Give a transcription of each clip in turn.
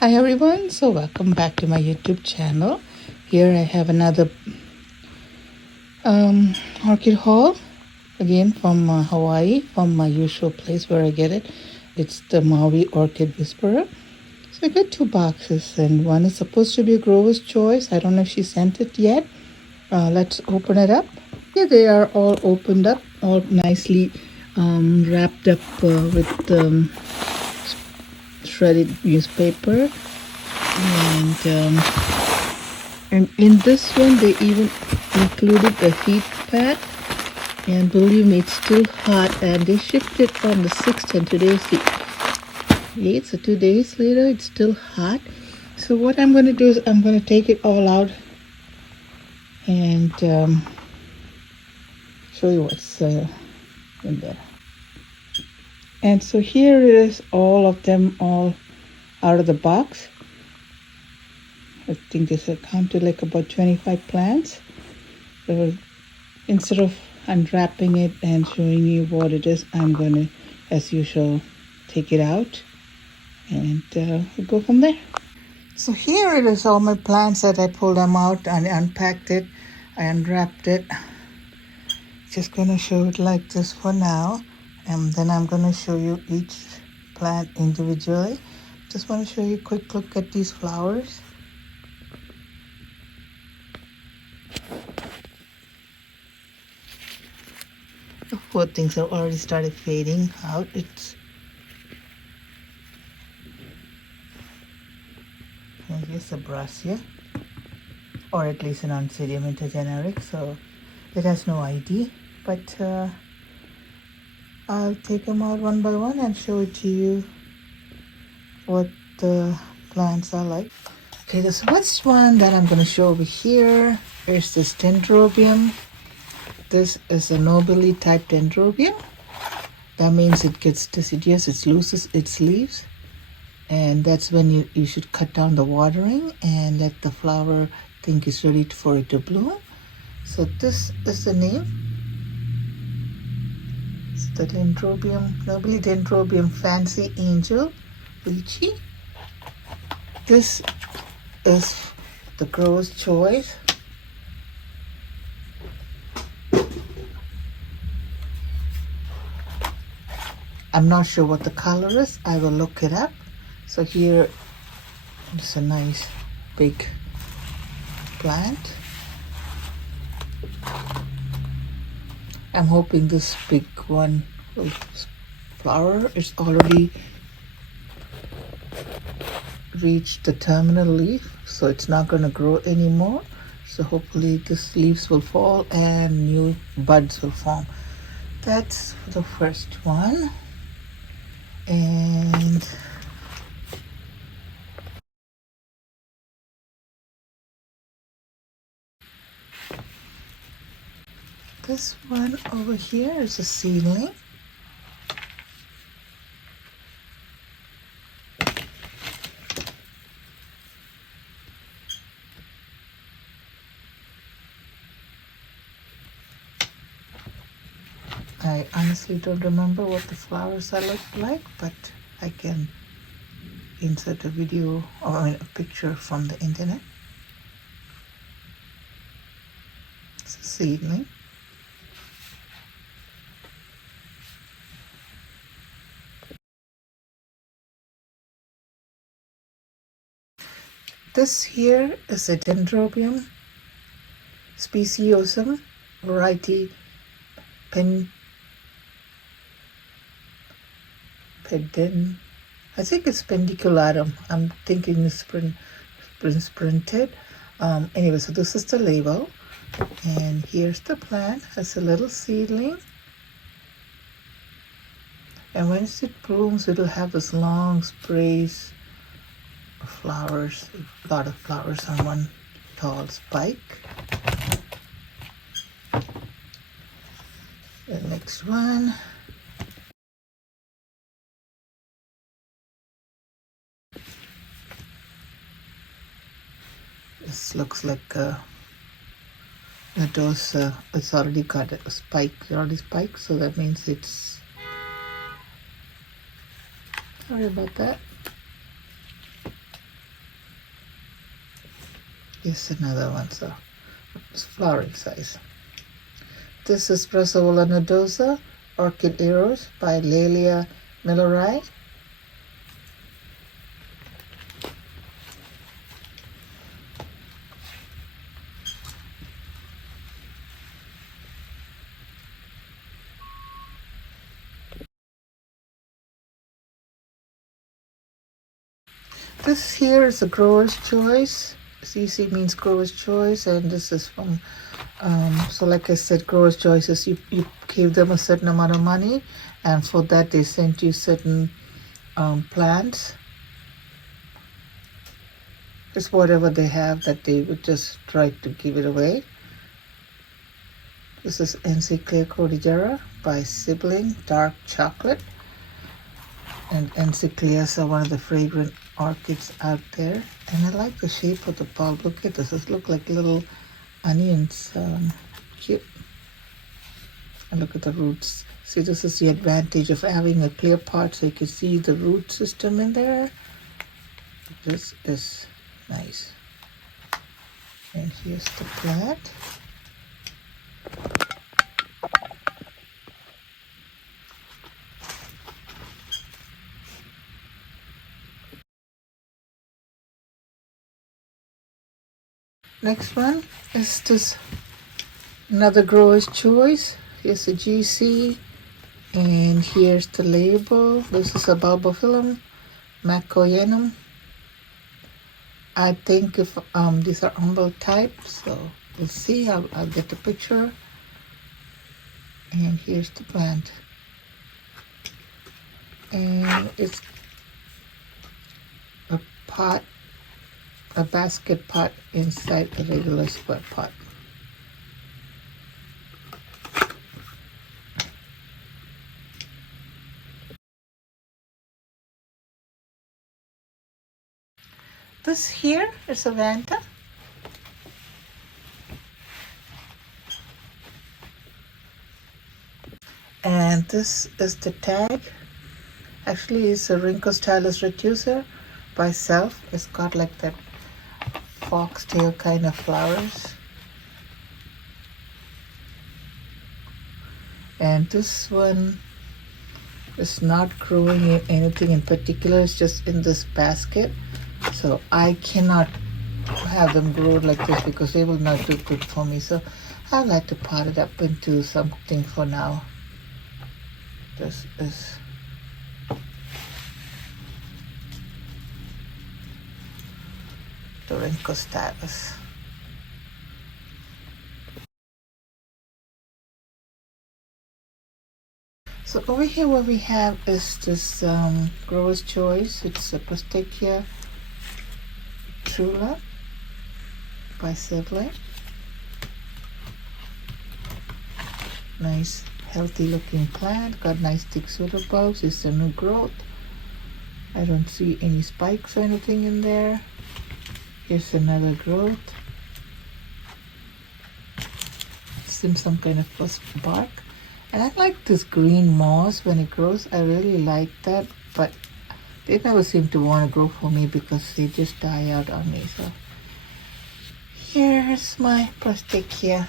Hi everyone, so welcome back to my YouTube channel. Here I have another orchid haul, again from Hawaii, from my usual place where I get it. It's the Maui Orchid Whisperer. So I got two boxes, and one is supposed to be a grower's choice. I don't know if she sent it yet. Let's open it up. Here they are, all opened up, all nicely wrapped up with shredded newspaper. And in this one they even included a heat pad, and believe me, it's still hot, and they shipped it on the 6th, and today's the 8th, so 2 days later it's still hot. So what I'm going to do is I'm going to take it all out and show you what's in there. And so here it is, all of them all out of the box. I think this counted like about 25 plants. So instead of unwrapping it and showing you what it is, I'm going to, as usual, take it out and we'll go from there. So here it is, all my plants that I pulled them out and unpacked it. I unwrapped it. Just going to show it like this for now, and then I'm going to show you each plant individually. Just want to show you a quick look at these flowers. The poor things have already started fading out. Here's a brassica, or at least an Oncidium intergeneric, so it has no ID, but I'll take them out one by one and show it to you what the plants are like. Okay, this first one that I'm going to show over here is this dendrobium. This is a nobly type dendrobium. That means it gets deciduous, it loses its leaves, and that's when you should cut down the watering and let the flower think it's ready for it to bloom. So this is the name. It's the dendrobium, nobly dendrobium fancy angel lychee. This is the grower's choice. I'm not sure what the color is. I will look it up. So here is a nice big plant. I'm hoping this big one will flower. It's already reached the terminal leaf, so it's not going to grow anymore. So hopefully these leaves will fall and new buds will form. That's the first one. And this one over here is a seedling. I honestly don't remember what the flowers are look like, but I can insert a video, or a picture from the internet. It's a seedling. This here is a dendrobium speciosum, variety I think it's pendiculatum. I'm thinking it's printed. Anyway, so this is the label, and here's the plant. It's a little seedling, and once it blooms, it'll have this long sprays of flowers, a lot of flowers on one tall spike. The next one. This looks like it's already got a spike, already spiked, so that means it's, sorry about that. Here's another one, so it's flowering size. This is Brassavola nodosa, Orchid Eros by Lelia Millerai. This here is a grower's choice. CC means grower's choice, and this is from, so like I said, grower's choices, you gave them a certain amount of money, and for that they sent you certain plants. Just whatever they have that they would just try to give it away. This is NC Clear Cordillera by Sibling Dark Chocolate. And NC Clears are one of the fragrant orchids out there. And I like the shape of the bulb. Look at this. This look like little onions. Cute. And look at the roots. See, this is the advantage of having a clear part so you can see the root system in there. This is nice. And here's the plant. Next one is this another grower's choice. Here's the GC, and here's the label. This is a bulbophyllum maccoyenum. I think if these are umbel type, so we'll see. I'll get the picture. And here's the plant, and it's a pot, a basket pot inside a regular square pot. This here is a Vanta. And this is the tag. Actually, it's a Rhincostylus retuser by Self. It's got like that foxtail kind of flowers. And this one is not growing anything in particular. It's just in this basket. So I cannot have them grow like this because they will not do good for me. So I like to pot it up into something for now. This is the Rhincostylus. So over here what we have is this grower's choice. It's a Prostechia Trula by Sibling. Nice healthy looking plant, got nice thick pseudobulbs. It's a new growth. I don't see any spikes or anything in there. Here's another growth. Seems some kind of first bark. And I like this green moss when it grows. I really like that, but they never seem to want to grow for me because they just die out on me. So here's my Prostechia.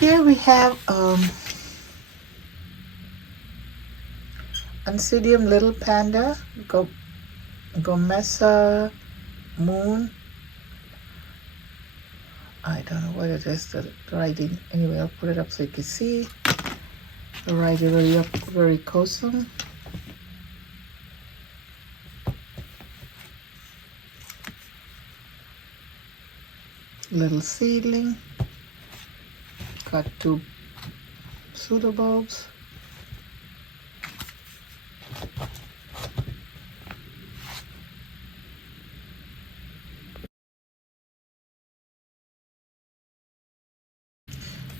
Here we have Oncidium Little Panda, Gomesa Moon. I don't know what it is, the writing. Anyway, I'll put it up so you can see. The writing very cosum. Little seedling. Got two pseudobulbs.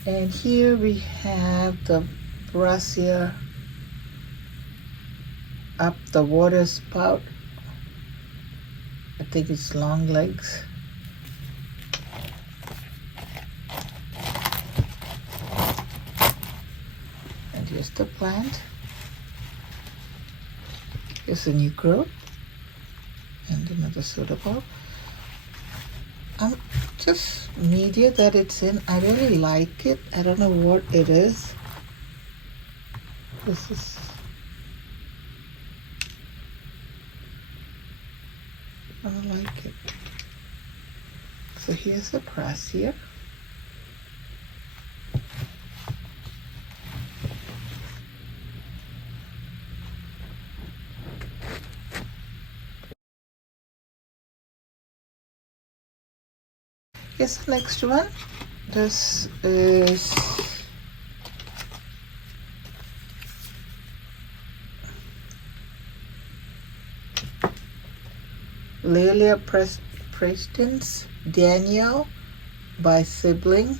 And here we have the Brassica up the water spout. I think it's long legs. And here's the plant. Here's a new growth and another soda pop. Just media that it's in. I really like it. I don't know what it is. This is I don't like it. So here's the press here. Here's the next one. This is Lelia Preston's Daniel by Sibling.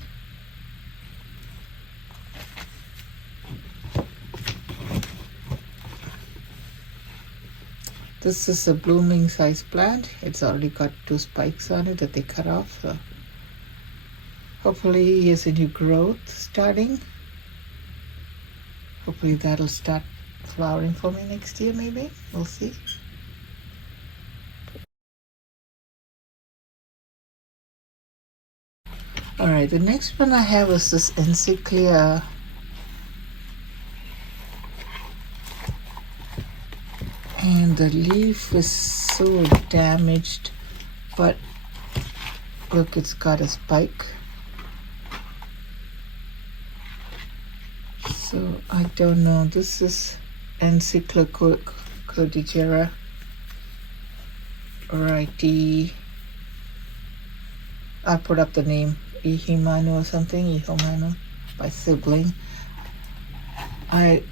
This is a blooming size plant. It's already got 2 spikes on it that they cut off. So hopefully here's a new growth starting. Hopefully that'll start flowering for me next year maybe. We'll see. Alright, the next one I have is this Encyclia. And the leaf is so damaged, but look, it's got a spike. So I don't know. This is Encyclocordigera variety. I put up the name Ihimano or something, Ihomano by Sibling. The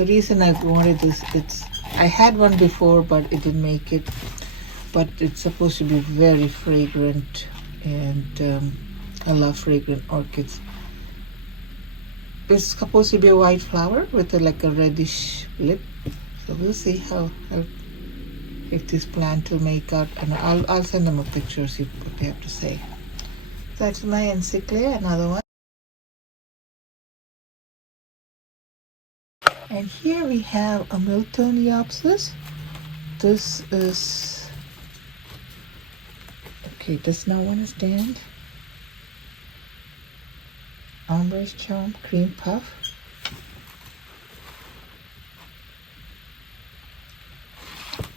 reason I wanted this, I had one before, but it didn't make it. But it's supposed to be very fragrant, and I love fragrant orchids. It's supposed to be a white flower with like a reddish lip. So we'll see if this plant will make out, and I'll send them a picture, see what they have to say. That's my Encyclia, another one. And here we have a Miltoniopsis. This is, okay, does not want to stand. Ombra's Charm, Cream Puff.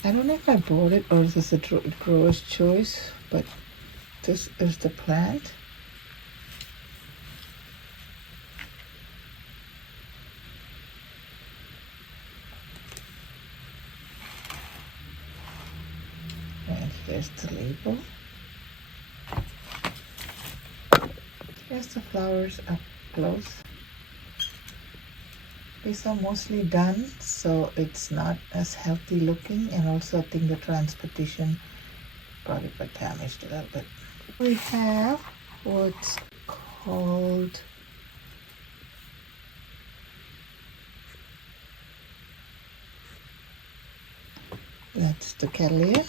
I don't know if I bought it or is this a grower's choice, but this is the plant. And here's the label. Here's the flowers up close. These are mostly done, so it's not as healthy looking, and also I think the transportation probably got damaged a little bit. We have what's called that's the Cattleya.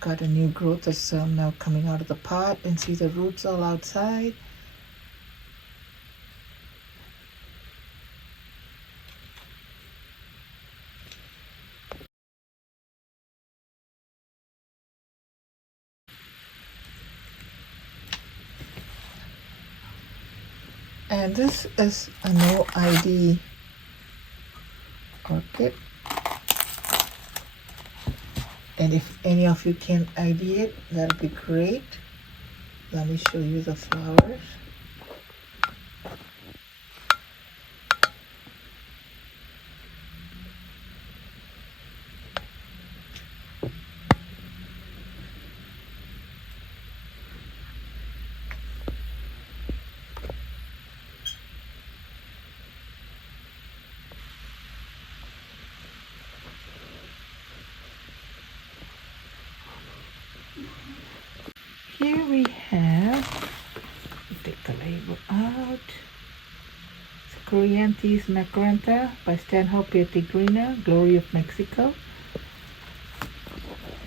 Got a new growth that's now coming out of the pot, and see the roots all outside. And this is a no ID orchid. And if any of you can ID it, that'll be great. Let me show you the flowers. Here we have, take the label out. It's a Corianthus macrantha by Stanhope tigrina, Glory of Mexico.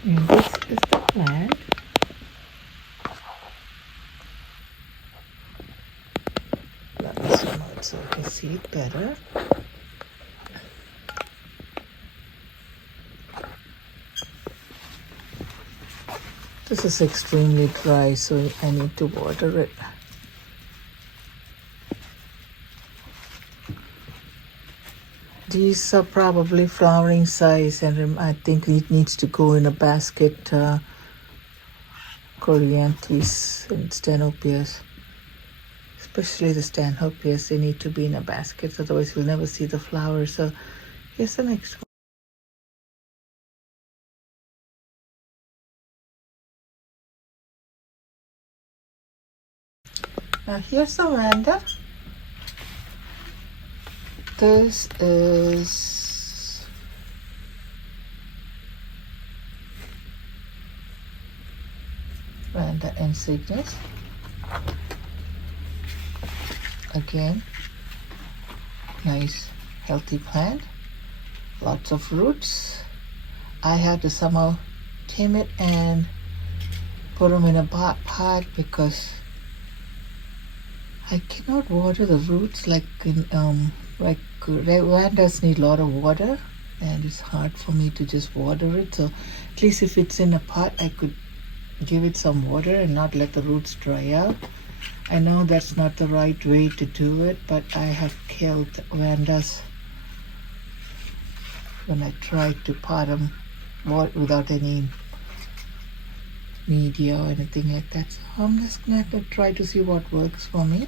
And this is the plant. Let's zoom out so you can see it better. This is extremely dry, so I need to water it. These are probably flowering size, and I think it needs to go in a basket. Corianthus and Stanhopeas, especially the Stanhopeas, they need to be in a basket, otherwise you'll never see the flowers. So here's the next one. Now here's the veranda. This is Vanda insignis. Again, nice healthy plant, lots of roots. I had to somehow tame it and put them in a pot because I cannot water the roots like vandas need a lot of water, and it's hard for me to just water it. So at least if it's in a pot, I could give it some water and not let the roots dry out. I know that's not the right way to do it, but I have killed vandas when I tried to pot them without any media or anything like that. So I'm just going to try to see what works for me.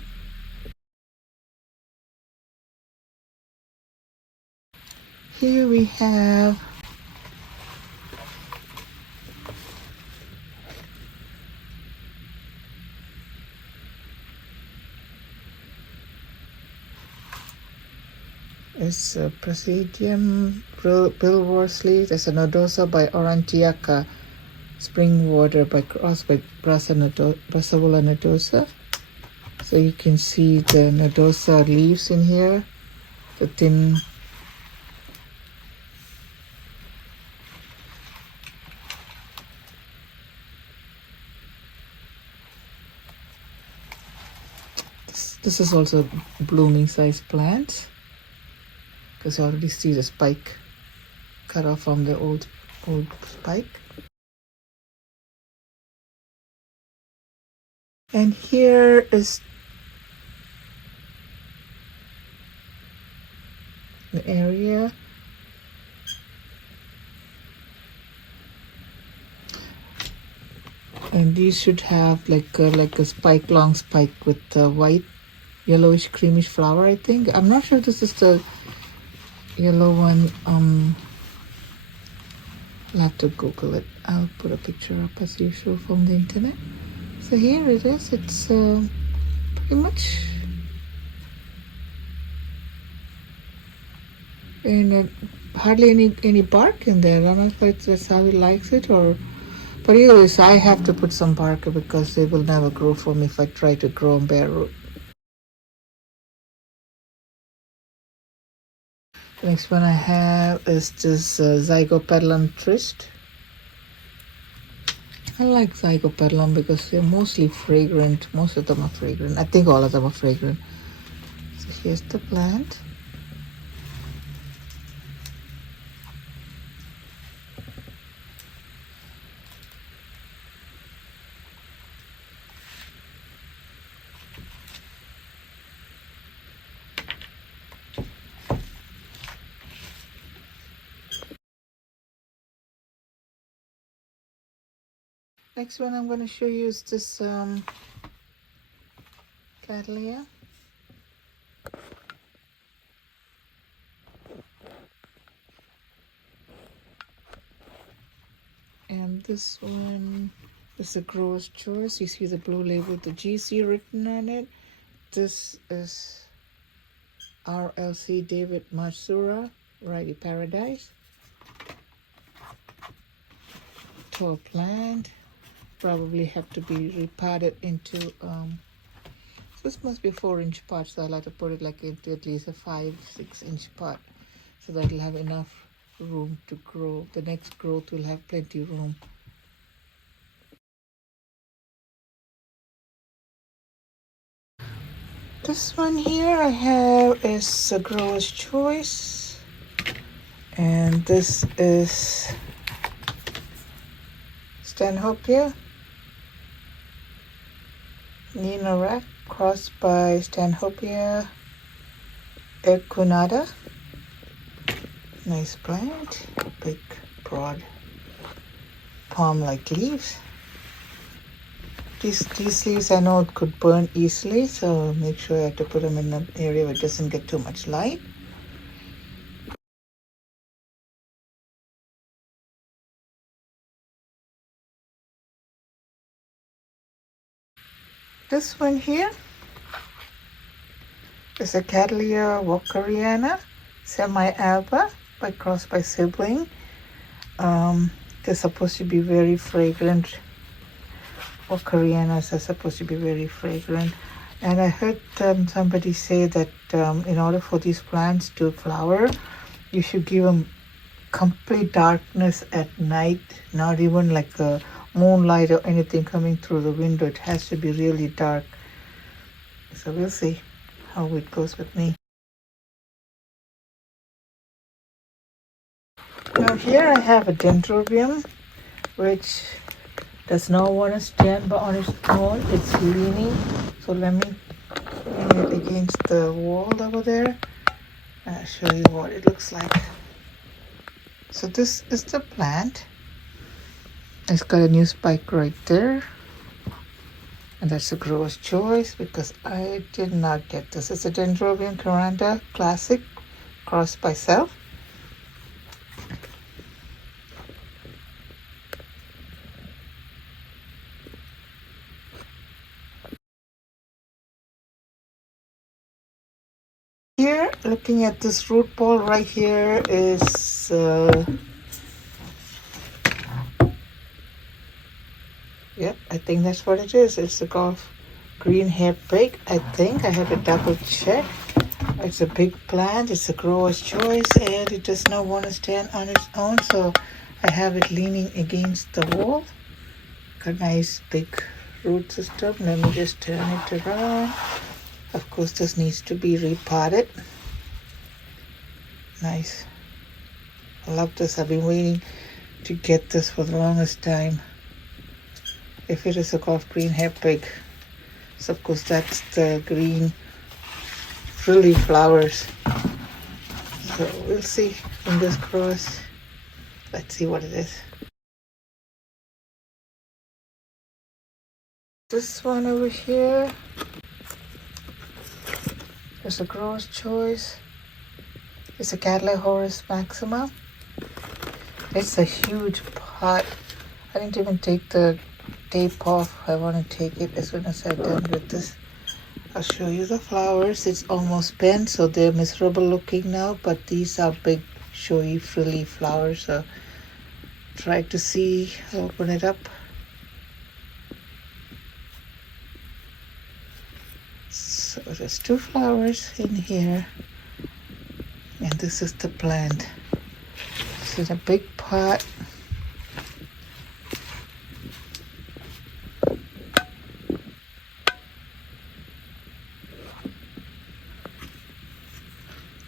Here we have it's a Presidium Worsley. There's a Nodosa by Aurantiaca, Spring Water by Brassavola Nodosa. So you can see the Nodosa leaves in here, the thin This is also blooming size plant because you already see the spike cut off from the old spike. And here is the area. And these should have like a spike, long spike with white, yellowish, creamish flower, I think. I'm not sure this is the yellow one. I'll have to Google it. I'll put a picture up as usual from the internet. So here it is. It's pretty much and hardly any bark in there. I don't know if that's how he likes it or. But anyways, I have to put some bark because they will never grow for me if I try to grow them bare root. The next one I have is this Zygopetalum trist. I like Zygopetalum because they're mostly fragrant. Most of them are fragrant. I think all of them are fragrant. So here's the plant. Next one I'm going to show you is this Cattleya. And this one is a grower's choice. You see the blue label with the GC written on it. This is RLC David Matsura, Variety Paradise. Tall plant. Probably have to be repotted into This must be 4-inch pot, so I'll have to put it like into at least a 5-6-inch pot, so that it'll have enough room to grow. The next growth will have plenty of room. This one here I have is a grower's choice, and this is Stanhopea Ninorak crossed by Stanhopea ecunata. Nice plant, big, broad, palm-like leaves. These leaves I know it could burn easily, so make sure I have to put them in an area where it doesn't get too much light. This one here is a Cattleya walkeriana semi-alba by crossed by sibling. They're supposed to be very fragrant. Walkerianas are supposed to be very fragrant. And I heard somebody say that in order for these plants to flower, you should give them complete darkness at night, not even like a moonlight or anything coming through the window. It has to be really dark. So we'll see how it goes with me. Now here I have a dendrobium, which does not want to stand on its own. It's leaning. So let me bring it against the wall over there, and I'll show you what it looks like. So this is the plant. It's got a new spike right there. And that's a grower's choice because I did not get this. It's a Dendrobium Caranda Classic crossed by Self. Here, looking at this root ball right here is yep, I think that's what it is. It's a golf green hair pig. I think I have to double check. It's a big plant. It's a grower's choice, and it does not want to stand on its own. So I have it leaning against the wall. Got a nice big root system. Let me just turn it around. Of course, this needs to be repotted. Nice. I love this. I've been waiting to get this for the longest time. If it is a golf green hair pig, so of course that's the green frilly flowers. So we'll see. Fingers crossed. Let's see what it is. This one over here is a grower's choice. It's a Cattleya Horus Maxima. It's a huge pot. I didn't even take the tape off. I want to take it as soon as I'm done with this. I'll show you the flowers. It's almost bent, so they're miserable looking now, but these are big, showy, frilly flowers. So try to see, open it up. So there's 2 flowers in here, and this is the plant. This is a big pot.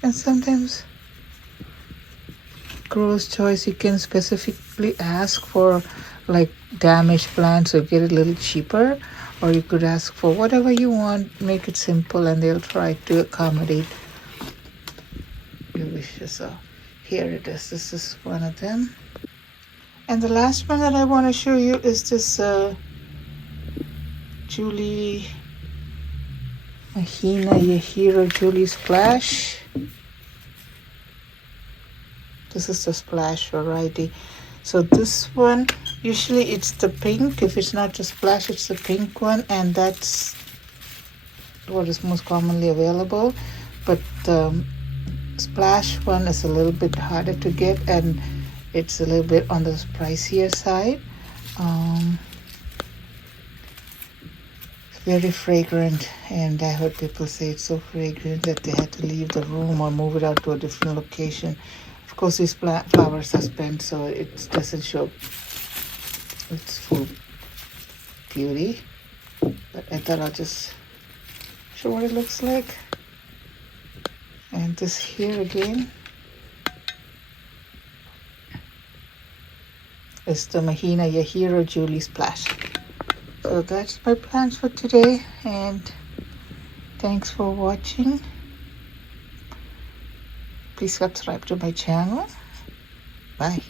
And sometimes grower's choice, you can specifically ask for like damaged plants or get it a little cheaper, or you could ask for whatever you want, make it simple, and they'll try to accommodate your wishes. So here it is. This is one of them. And the last one that I want to show you is this Julie Mahina Yahiro Julie Splash. This is the splash variety. So this one, usually it's the pink. If it's not the splash, it's the pink one, and that's what is most commonly available. But the splash one is a little bit harder to get, and it's a little bit on the pricier side. very fragrant, and I heard people say it's so fragrant that they had to leave the room or move it out to a different location. Of course, these flowers are spent, so it doesn't show its full beauty, but I thought I'll just show what it looks like. And this here again is the Mahina Yahiro Julie Splash. So that's my plans for today, and thanks for watching. Please subscribe to my channel. Bye.